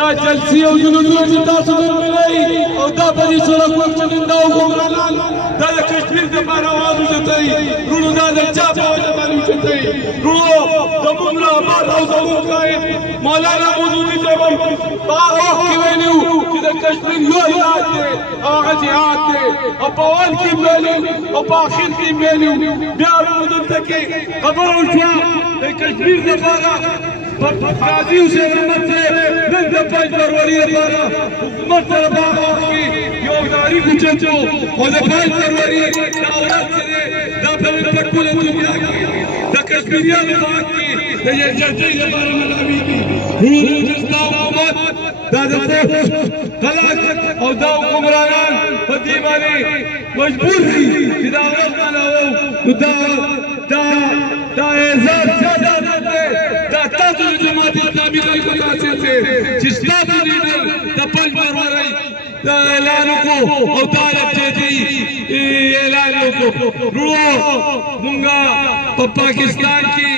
دا جلسي او جنودونه چې تاسو ته ملایي او دا په دې سړک وخت نن دا وګورئ دا د کشمیر دپاره اواز اوچتوي وروڼو دا د چا په وجه باندې اوچتوي وروڼو زموږ رهبر او زموږ قائد مولانا مودودي صاحب هم په هغه وخت کې ویلي وو چې د کشمیر یو هېواد دی او هغه جهاد دی او په اول کې هم ویلي او په اخر کې هم ویلي بیا وروڼو دلته کې خبره وشوه د کشمیر دپاره قاضي حسین احمد صاحب نن د 5 فروری لپاره حکومت سره په هغه وخت کې یو تاریخ اوچت و او د 5 فروری دا ورځ چې دی دا په ټوله دنیا کې د کشمیریانو په حق کې د یکجهتۍ لپاره ملامتېږي وروڼو چې ستا حکومت دا د فوج خلک او دا حکمرانان په دې باندې مجبور دي چې دا ورځ ماناوو نو دا اعزاز چا دی دا تاسو د جماعت اسلامي خلیفه حاصل دی چې ستاسو لیډر د 5 فروری دا اعلان وکړو او دا لږه اعلان وکړو وروڼو مونږه په پاکستان کې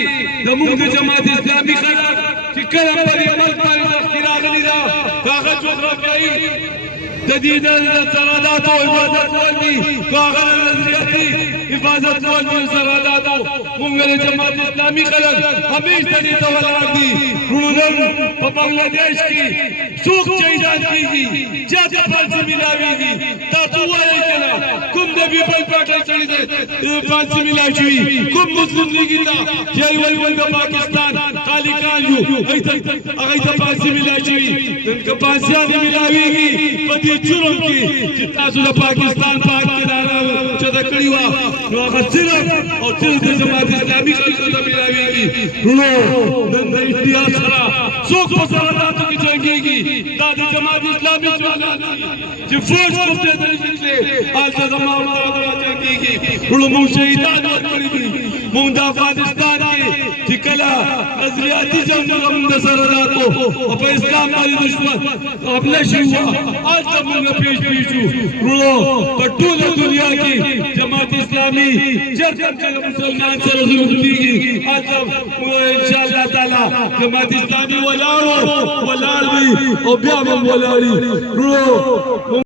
د مونږ د جماعت اسلامي خلک چې کله په دې ملک باندې سختي راغلې ده هغه جغرافیایي د دې د سرحداتو حفاظت کول دي هغه نظریاتي حفاظت کول دي سرحداتو مونږ د جماعت اسلامي خلک همیشه دې ته ولاړ دي وروڼو په بنګلادیش کې څوک چې ایجاد کېږي چاته پانسي ملاوېږي تاسو وایئ که نه کوم د پیپل پارټۍ سړي ته پانسي ملاو شوي کوم مسلم لیګي ته چې وایي د پاکستان خالقان یو هغوی ته پانسي ملاو شوي نن که پانسیانې ملاوېږي په دې جرم کې چې تاسو د پاکستان په حق کې دا چته کړې وه نو هغه صرف او صرف د جماعت اسلامي خلکو ته ملاوېږي وروڼو نن د اشتها سره څوک په سرحداتو کې جنګېږي دا د جماعت اسلامي ځوانان دي چې فوج کوم ځای ته نشي تللی هلته زما ورسره جنګېږي وروڼو موږ شهیدان ورکړي دي موږ د افغانستان کې چې کله نظریاتي جنګونه موږ د سرحداتو او په اسلام باندې دشمن حمله شوې وه هلته موږ پیش شو وروڼو په ټوله دنیا کې جماعت اسلامي چېرته چې د مسلمان سره ظلم کېږي هلته انشاءالله تعالی جماعت اسلامي ولاړ وي او بیا هم ولاړ وي وروڼو